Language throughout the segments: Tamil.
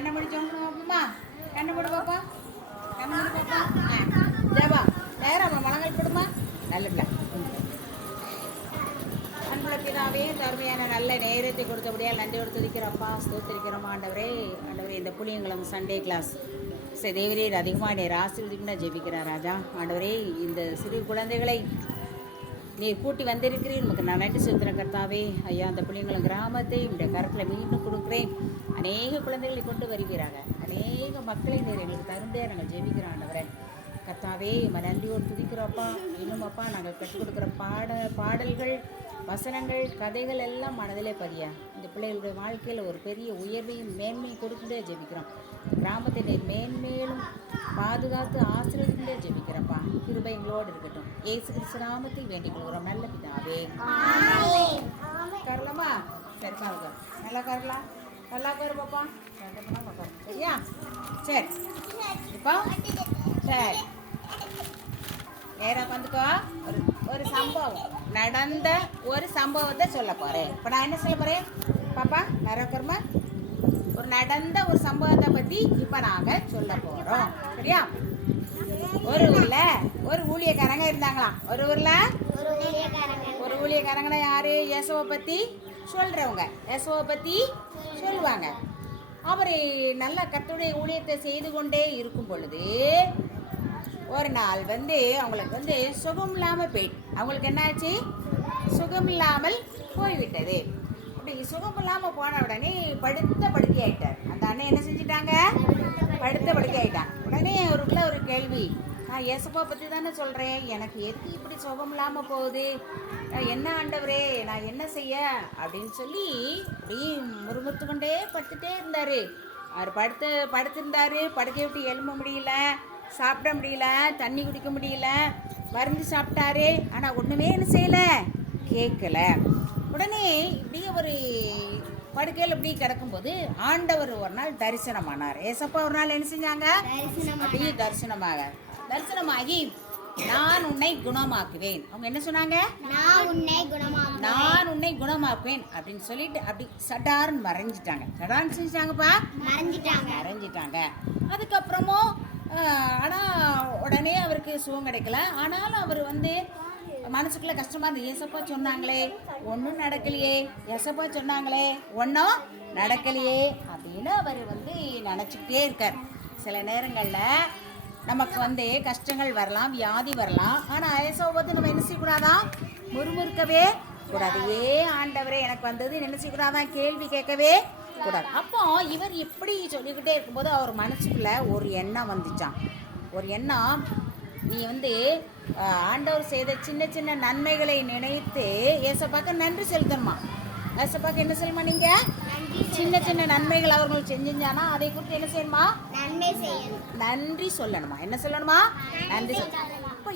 கண்ணை முடிச்சோம் பாப்போமா? கண்ணை மூடு பாப்பா, கண்ணை மூடு பாப்பா. ஜபா நேரம் முழங்கால் போடுமா? நல்ல பிள்ளை. அன்புள்ள பிதாவே, தருமையான நல்ல நேரத்தை கொடுத்தபடியால் நன்றியோடு துதிக்கிறோம்ப்பா, ஸ்தோத்திரிக்கிறோம். ஆண்டவரே, ஆண்டவரே, இந்த புளியங்குளம் சண்டே கிளாஸ் தேவரே அதிகமாக நீர் ஆசீர்வதிக்கணும் ஜெபிக்கிறார் ராஜா. ஆண்டவரே, இந்த சிறு குழந்தைகளை நீர் கூட்டி வந்திருக்கிறீர், நமக்கு நான் நன்றி செலுத்துகிற கர்த்தாவே. ஐயா, அந்த புளியங்குளம் கிராமத்தை இந்த கருத்தில் மீண்டும் கொடுக்குறேன். அநேக குழந்தைகளை கொண்டு வருவீராக, அநேக மக்களை நீர் எங்களுக்கு தருந்தே நாங்கள் ஜெபிக்கிறோம். ஆண்டவரே கர்த்தாவே, நன்றியோடு துதிக்கிறோப்பா. இன்னும் அப்பா, நாங்கள் கற்றுக் கொடுக்குற பாடல்கள், வசனங்கள், கதைகள் எல்லாம் மனதிலே பதியா இந்த பிள்ளைகளுடைய வாழ்க்கையில் ஒரு பெரிய உயர்வையும் மேன்மையும் கொடுக்கின்றே ஜெபிக்கிறோம். கிராமத்தை நீர் மேன்மேலும் பாதுகாத்து ஆசீர்வதிக்கின்றே ஜெபிக்கிறப்பா. கிருபை எங்களோடு இருக்கட்டும். இயேசு கிறிஸ்து நாமத்தில் வேண்டிக் கொள்கிறோம் நல்ல பிதாவே. கரலாமா? சரி, காருங்க. நல்லா கரலாம். நல்லா கரு பாப்பா. சரியா? சரி, இப்போ சரி, நேராக வந்துக்கோ. ஒரு சம்பவம் நடந்த ஒரு சம்பவத்தை சொல்ல போகிறேன். இப்போ நான் என்ன சொல்ல போகிறேன் பாப்பா? நரக்கர்மா ஒரு நடந்த ஒரு சம்பவத்தை பற்றி இப்போ நாங்கள் சொல்ல போகிறோம். சரியா? ஒரு ஊரில் ஒரு ஊழியக்காரங்க இருந்தாங்களாம். ஒரு ஊரில் ஒரு ஊழியக்காரங்கன்னா யார்? யேசுவை பற்றி சொல்கிறவங்க, யேசுவை பற்றி சொல்லுவாங்க. அவர் நல்ல கர்த்தருடைய ஊழியத்தை செய்து கொண்டே இருக்கும் பொழுது ஒரு நாள் அவங்களுக்கு சுகம் இல்லாமல் போயிட்டு, அவங்களுக்கு என்னாச்சு? சுகம் இல்லாமல் போய்விட்டது. அப்படி சுகம் இல்லாமல் போன உடனே படுத்த படுக்கை ஆகிட்டார். அந்த அண்ணன் என்ன செஞ்சிட்டாங்க? படுத்த படுக்கை ஆகிட்டாங்க. உடனே அவருக்குள்ள ஒரு கேள்வி, நான் இயேசுவை பற்றி தானே சொல்கிறேன், எனக்கு எதுக்கு இப்படி சுகம் இல்லாமல் போகுது? என்ன ஆண்டவரே, நான் என்ன செய்ய அப்படின்னு சொல்லி அப்படி முறுமுறுத்து கொண்டே படுத்துட்டே இருந்தார். அவர் படுத்திருந்தார். படுக்கை விட்டு எழும்ப முடியல, சாப்பிட முடியல, தண்ணி குடிக்க முடியல, மருந்து சாப்பிட்டாரு. ஆனால் ஒன்றுமே என்ன செய்யலை, கேட்கல. உடனே இப்படி ஒரு படுக்கையில் இப்படி கிடக்கும்போது ஆண்டவர் ஒரு நாள் தரிசனமானார். ஏசப்பா ஒரு நாள் என்ன செஞ்சாங்க? அப்படியே தரிசனமாகி நான் உன்னை குணமாக்குவேன். அவங்க என்ன சொன்னாங்க? நான் உன்னை குணமாக்குவேன் அப்படின்னு சொல்லிட்டு அப்படி சடார்னு மறைஞ்சிட்டாங்க. சடார்னு செஞ்சிட்டாங்கப்பா, மறைஞ்சிட்டாங்க. அதுக்கப்புறமும் ஆனால் உடனே அவருக்கு சுகம் கிடைக்கல. ஆனாலும் அவர் மனசுக்குள்ள கஷ்டமா இருந்தது. ஏசப்பா சொன்னாங்களே ஒன்றும் நடக்கலையே, ஏசப்பா சொன்னாங்களே ஒன்றும் நடக்கலையே அப்படின்னு அவர் நினச்சிக்கிட்டே இருக்கார். சில நேரங்களில் நமக்கு கஷ்டங்கள் வரலாம், வியாதி வரலாம். ஆனால் ஏசப்பா நம்ம என்ன செய்யக்கூடாதான்? முறுமுறுக்கவே கூடாது. ஆண்டவரே எனக்கு வந்தது என்ன செய்யக்கூடாதான்? கேள்வி கேட்கவே கூடாது. அப்போ இவர் இப்படி சொல்லிக்கிட்டே இருக்கும்போது அவர் மனசுக்குள்ள ஒரு எண்ணம் வந்துச்சான். ஒரு எண்ணம், நீ ஆண்டவர் செய்த சின்ன சின்ன நன்மைகளை நினைத்து ஏசப்பாக்கு நன்றி செலுத்தணுமா? ஏசப்பாக்கு என்ன செய்யணுமா? நீங்க சின்ன சின்ன நன்மைகள் அவர்கள் செஞ்சானா அதை குறித்து என்ன செய்யணுமா? நன்றி சொல்லணுமா? என்ன சொல்லணுமா? நன்றி சொல்லணும். அப்போ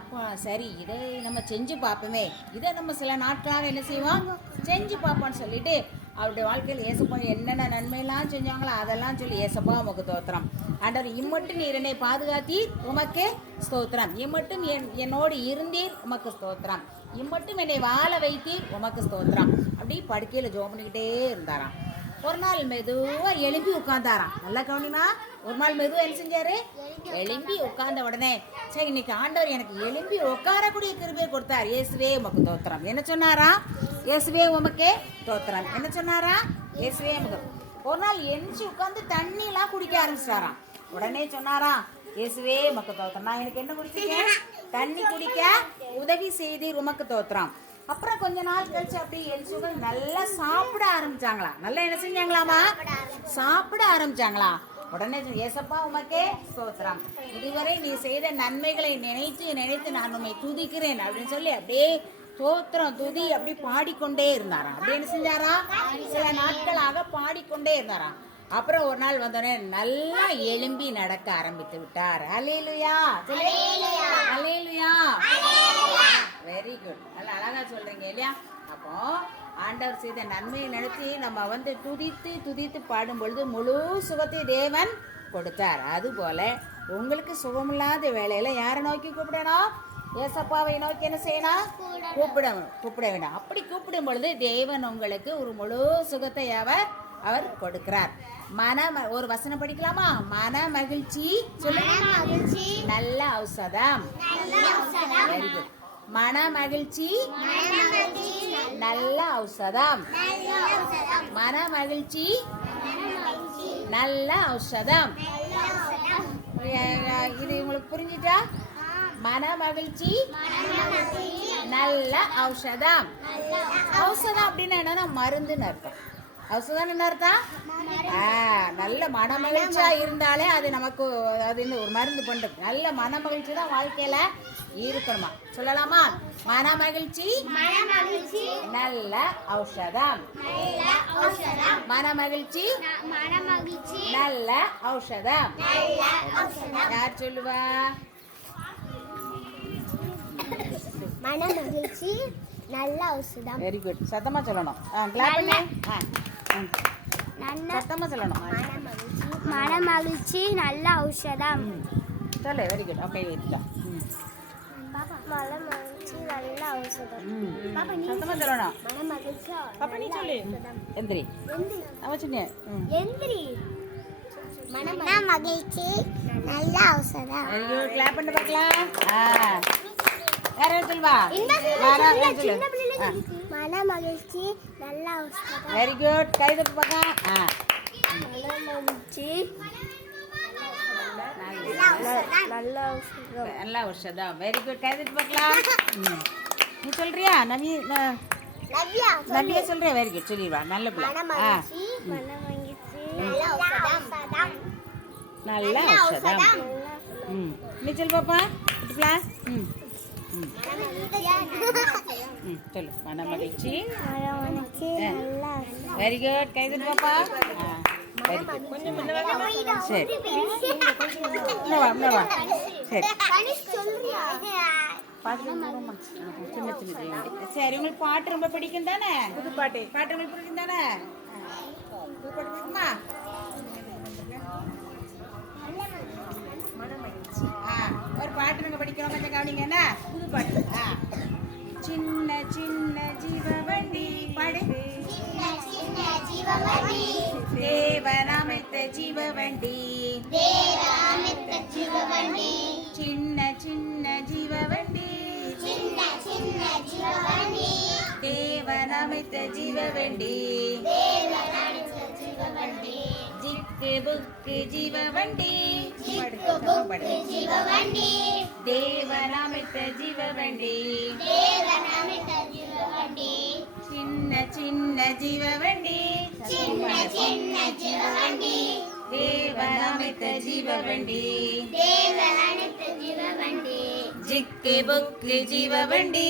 அப்போ சரி, இதை நம்ம செஞ்சு பார்ப்போமே, இதை நம்ம சில நாட்களாக என்ன செய்வோம், செஞ்சு பார்ப்போம்னு சொல்லிட்டு அவருடைய வாழ்க்கையில் ஏசப்பா என்னென்ன நன்மையெல்லாம் செஞ்சாங்களோ அதெல்லாம் சொல்லி, ஏசப்பா உமக்கு ஸ்தோத்திரம் ஆண்டவர், இம்மட்டும் நீர் என்னை பாதுகாத்தீர் உமக்கு ஸ்தோத்திரம், இம்மட்டும் என்னோடு இருந்தீர் உமக்கு ஸ்தோத்திரம், இம்மட்டும் என்னை வாழ வைத்தீர் உமக்கு ஸ்தோத்திரம். அப்படி படுக்கையில் ஜோம் பண்ணிக்கிட்டே இருந்தாராம். ஒரு நாள் மெதுவாக எழும்பி உட்கார்ந்தாராம். நல்லா கவனிமா. ஒரு நாள் மெதுவாக என்ன செஞ்சாரு? எழும்பி உட்கார்ந்த உடனே, சரி இன்னைக்கு ஆண்டவர் எனக்கு எழும்பி உட்காரக்கூடிய கிருபையை கொடுத்தார், இயேசுவே உமக்கு ஸ்தோத்திரம். என்ன சொன்னாரா? இயேசுவே உமக்கு ஸ்தோத்திரம். என்ன சொன்னாரா? இயேசுவே உமக்கு. ஒரு நாள் எந்திச்சு உட்காந்து தண்ணிலாம் குடிக்க ஆரம்பிச்சிட்டாராம். உடனே சொன்னாராம், இயேசுவே உமக்கு ஸ்தோத்திரம், நான் எனக்கு என்ன குடிச்சிருக்கேன்? தண்ணி குடிக்க உதவி செய்தீர் உமக்கு ஸ்தோத்திரம். அப்புறம் கொஞ்ச நாள் கழிச்சு அப்படி எலிசுகள் நல்லா சாப்பிட ஆரம்பிச்சாங்களா. நல்லா என்ன செஞ்சாங்களாமா? சாப்பிட ஆரம்பிச்சாங்களா. உடனே ஏசப்பா உமக்கே ஸ்தோத்திரம், இதுவரை நீ செய்த நன்மைகளை நினைத்து நினைத்து நான் உண்மை துதிக்கிறேன் அப்படின்னு சொல்லி அப்படியே ஸ்தோத்திரம் துதி அப்படி பாடிக்கொண்டே இருந்தாராம். அப்படி என்ன செஞ்சாரா? சில நாட்களாக பாடிக்கொண்டே இருந்தாராம். அப்புறம் ஒரு நாள் வந்தோடனே நல்லா எழும்பி நடக்க ஆரம்பித்து விட்டார். அல்லேலூயா, அல்லேலூயா, வெரி குட். நல்லா அழகா சொல்றீங்க இல்லையா? அப்போ ஆண்டவர் செய்த நன்மையை நினைச்சு நம்ம துதித்து துதித்து பாடும் பொழுது முழு சுகத்தை தேவன் கொடுத்தார். அதுபோல உங்களுக்கு சுகமில்லாத வேலையில யாரை நோக்கி கூப்பிடணும்? ஏசப்பாவை நோக்கி என்ன செய்யணும்? கூப்பிட வேண்டாம். அப்படி கூப்பிடும் பொழுது தேவன் உங்களுக்கு ஒரு முழு சுகத்தை அவர் அவர் கொடுக்கிறார். ஒரு வசனம் படிக்கலாமா? மன மகிழ்ச்சி நல்ல ஔஷதம். Very good. மன மகிழ்ச்சி நல்ல ஔஷதம். மன மகிழ்ச்சி நல்ல ஔஷதம். இது உங்களுக்கு புரிஞ்சுட்டா? மன மகிழ்ச்சி நல்ல ஔஷதம். ஔஷதம் அப்படின்னு என்னன்னா மருந்துன்னு அர்த்தம். ஔஷதம் என்ன அர்த்தம்? நல்ல மன மகிழ்ச்சியா இருந்தாலே அது நமக்கு அது ஒரு மருந்து பண்ணுறது. நல்ல மன மகிழ்ச்சி தான் வாழ்க்கையில இருக்கணுமா? சொல்லலாமா? மன மகிழ்ச்சி நல்ல ஔஷதம். மன மகிழ்ச்சி நல்ல ஔஷதம். யார் சொல்லுவா? மன மகிழ்ச்சி நல்ல ஔஷதம். Very good. சத்தமா சொல்லணும். கிளாப் பண்ணு. சத்தமா சொல்லணும். மன மகிழ்ச்சி நல்ல ஔஷதம். சொல்லு. Very good. ஓகே வெயிட்டா. மன மகிழ்ச்சி நல்ல ஔஷதம். சத்தமா சொல்லணும். மன மகிழ்ச்சி பாப்பா நீ சொல்லு. எந்திரி. அவ சொன்னே. எந்திரி. மன மகிழ்ச்சி நல்ல ஔஷதம். Very good. கிளாப் பண்ணி பார்க்கலாம். யார சொல்வா? மன மகிழ்ச்சி நல்ல ஔஷதம். Very good. கை தட்டு பார்க்கலாம். மன மகிழ்ச்சி நல்ல ஔஷதம். Very good. கை தட்டு பார்க்கலாம். நீ சொல்றியா? நவ்யா சொல்றியா? Very good. சொல்லிடுவா. நல்ல பிள்ளை. நல்ல ஔஷதம். நீ சொல் பாப்பா. சொல்லு. மன மகிழ்ச்சி. Very good. கை தட்டு பாப்பா. Very good. சரி சரி சரி. உங்களுக்கு பாட்டு ரொம்ப பிடிக்கும் தானே? புது பாட்டு உங்களுக்கு பிடிக்கும் தானே? புது பாட்டு பிடிக்குமா? ஒரு பாட்டு நாங்க படிக்கிறோம். கொஞ்சம் கவனிங்க. என்ன புது பாட்டு? சின்ன சின்ன ஜீவவண்டி பாடு. தேவன் அமைத்த ஜீவவண்டி. சின்ன சின்ன ஜீவவண்டி. தேவன் அமைத்த ஜீவவண்டி. ஜிக்கு புக்கு ஜீவவண்டி. தேவன் அமைத்த ஜீவவண்டி. சின்ன சின்ன ஜீவவண்டி. தேவன் அமைத்த ஜீவவண்டி. ஜிக்கு புக்கு ஜீவவண்டி.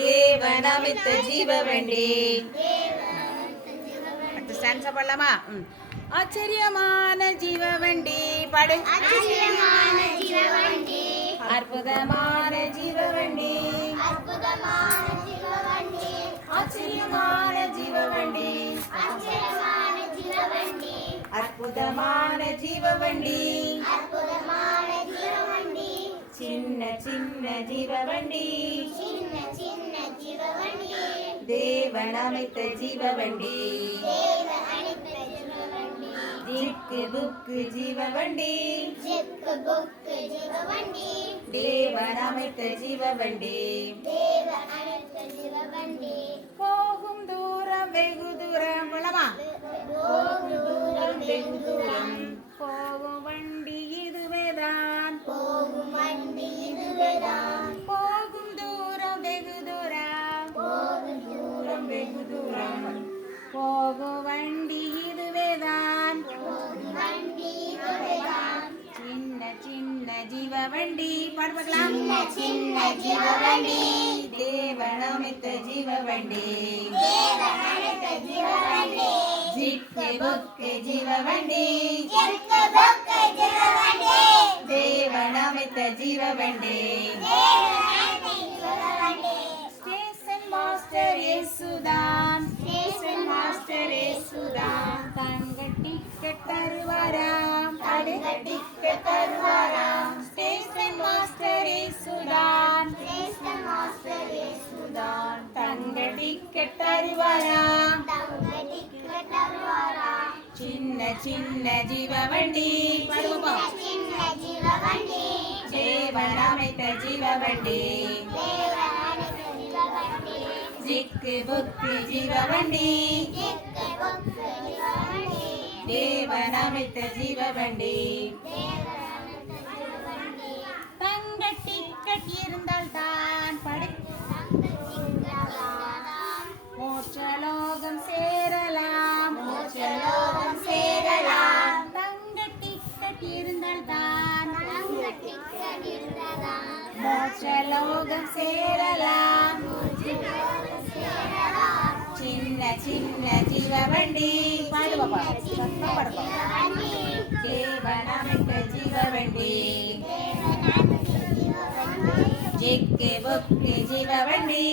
தேவன் அமைத்த ஜீவவண்டி. ஸ்டான்ஸா பாடலாமா? ஆச்சரியமான ஜீவவண்டி பாடு. அற்புதமான ஜீவவண்டி. ஆச்சரியமான ஜீவவண்டி. அற்புதமான ஜீவவண்டி. சின்ன சின்ன ஜீவவண்டி. தேவன் அமைத்த ஜீவவண்டி. ஜிக்கு புக்கு ஜீவவண்டி. தேவன் அமைத்த ஜீவவண்டி. போகும் தூரம் வெகு தூரம். போலாமா? வெகு தூரம். போகும் வண்டி இதுவேதான். போகும் தூரம் வெகு தூரம். வெகு தூரம். போகும் வண்டி இதுவேதான். சின்ன சின்ன ஜீவவண்டி பாடு பார்க்கலாம். சின்ன ஜீவவண்டி. தேவன் அமைத்த ஜீவவண்டி. ஜிக்கு புக்கு ஜீவவண்டி. தேவன் அமைத்த ஜீவவண்டி. ஸ்டேஷன் மாஸ்டர் இயேசுதான். தங்க டிக்கெட் தருவாராம். ஸ்டேஷன் மாஸ்டர் இயேசுதான். தங்க டிக்கெட் டிக்கெட் தருவாராம் சின்ன சின்ன ஜீவவண்டி பாடுவோம் தேவன் அமைத்த ஜீவவண்டி ஜிக்கு புக்கு ஜீவவண்டி தேவன் அமைத்த ஜீவவண்டி தங்க டிக்கெட் இருந்தால் தான் மோட்சலோகம் சேரலாம் தங்க டிக்கெட் இருந்தால் தான் மோட்சலோகம் சேரலாம் சின்ன சின்ன ஜீவவண்டி பாடுவா தேவன் அமைத்த ஜீவவண்டி ஜிக்கு புக்கு ஜீவவண்டி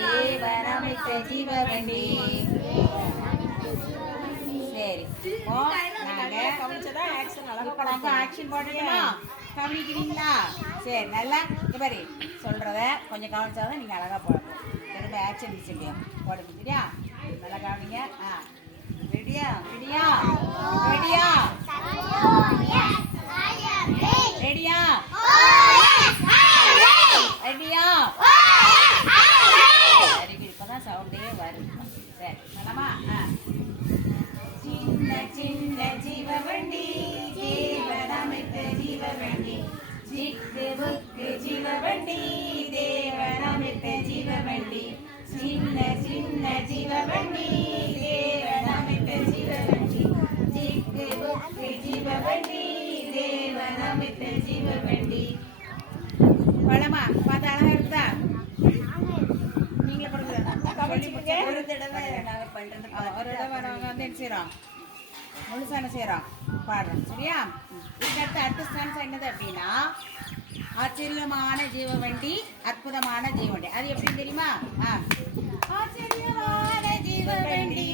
தேவன் அமைத்த ஜீவவண்டி சரி நாங்க ஆக்ஷன் போடணுமா கவனிக்கிறீங்களா சரி நல்லா இங்க பாரு சொல்றத கொஞ்சம் கவனிச்சாதான் நீங்க அழகா போடணும் திரும்ப ஆக்ஷன் வச்சுட்டியா போடுங்க சரியா நல்லா கவனிங்க ரெடியா ரெடியா ரெடியா ரெடியா ரெடியா சரி இப்பதான் சவுண்டே வரும் சரி மேடமா சின்ன சின்ன ஜீவவண்டி தேவன் அமைத்த ஜீவவண்டி ஜிக்கு புக்கு ஜீவவண்டி தேவன் அமைத்த ஜீவவண்டி சின்ன சின்ன ஜீவவண்டி தேவன் அமைத்த ஜீவவண்டி ஜிக்கு புக்கு ஜீவவண்டி தேவன் அமைத்த ஜீவவண்டி பழமா பார்த்து அழகா இருக்குதா நீங்களே படுங்க ஒரு தடவை வரவங்க வந்து என்ன செய்யறோம் முழுசா என்ன செய்யறோம் பாடுறோம் சரியா இதுக்கடுத்து அடுத்த ஸ்டான்ஸ் என்னது அப்படின்னா ஆச்சரியமான ஜீவவண்டி அற்புதமான ஜீவவண்டி அது எப்படி தெரியுமா ஆச்சரியமான ஜீவவண்டி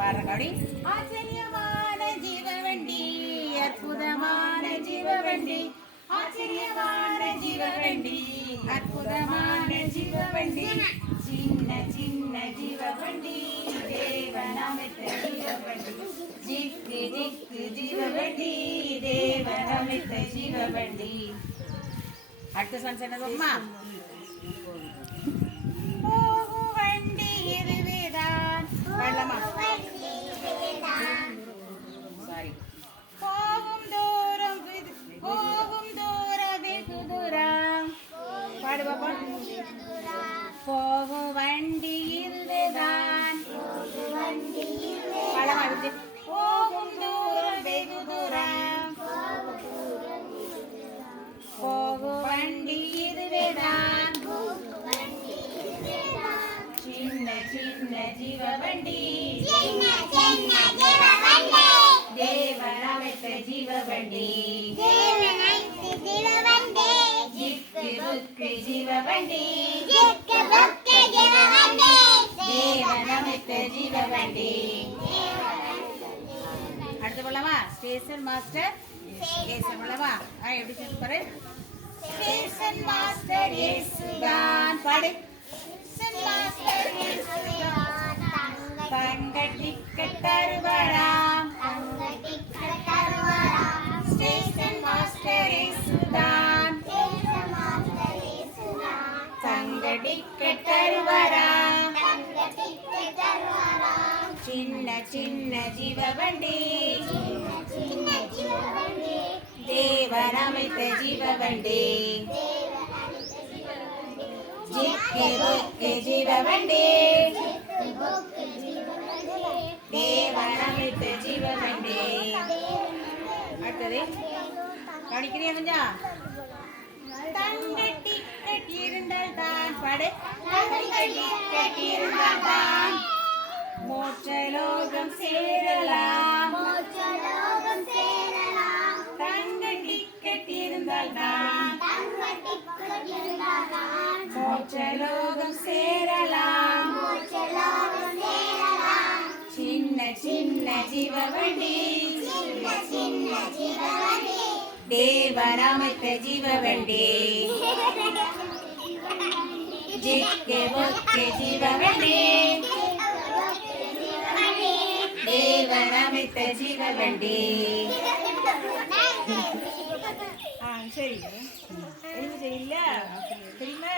பாடுற கபடி ஆச்சரியமான ஜீவவண்டி அற்புதமான ஜீவவண்டி ஆச்சரியமான ஜீவவண்டி அற்புதமான ஜீவவண்டி சின்ன சின்ன ஜீவவண்டி தேவன் அமைத்த ஜீவவண்டி ஜிக்கு ஜிக்கு ஜீவவண்டி தேவன் அமைத்த ஜீவவண்டி அடுத்த சன்ஸ் என்ன சொல்லுமா போகும் வண்டி இதுவேதான் பாடலாமா சாரி போகும் தூரம் வெகு தூரம் பாடு பாப்பா போகும் வண்டி இதுவேதான் பாடமா விட்டு போகும் தூரம் வெகு தூரம் போகும் வண்டி இதுவேதான் சின்ன சின்ன ஜீவவண்டி தேவன் அமைத்த ஜீவவண்டி ஜிக்கு புக்கு ஜீவவண்டி தேவன் அமைத்த ஜீவவண்டி அடுத்து போலாமா ஸ்டேஷன் மாஸ்டர் ஸ்டேஷன் போலாமா எப்படி சொல்லு பாரு ஸ்டேஷன் மாஸ்டர் இயேசுதான் பாடு ஸ்டேஷன் மாஸ்டர் இயேசுதான் தங்க டிக்கெட் தருவாராம் ஸ்டேஷன் மாஸ்டர் இயேசுதான் தங்க டிக்கெட் தருவாராம் சின்ன சின்ன ஜீவவண்டி தேவன் அமைத்த ஜீவவண்டி ஜிக்கு புக்கு ஜீவவண்டி தேவன் அமைத்த ஜீவவண்டி அடுத்தது கவனிக்கிறியா கொஞ்சம் தங்க டிக்கெட் இருந்தால் தான் பாடு தங்க டிக்கெட் இருந்தால் தான் மோட்சலோகம் சேரலாம் தங்க டிக்கெட் இருந்தால் தான் மோட்சலோகம் சேரலாம் சின்ன சின்ன ஜீவவண்டி தேவன் அமைத்த ஜீவவண்டி ಚಿಕ್ಕೆ ಬೊಕ್ಕೆ ಜೀವವನ್ನೇ ದೇವರ ಮಿತ್ತ ಜೀವವಂಡಿ சரி எழுந்து செய்யல தெரியுமா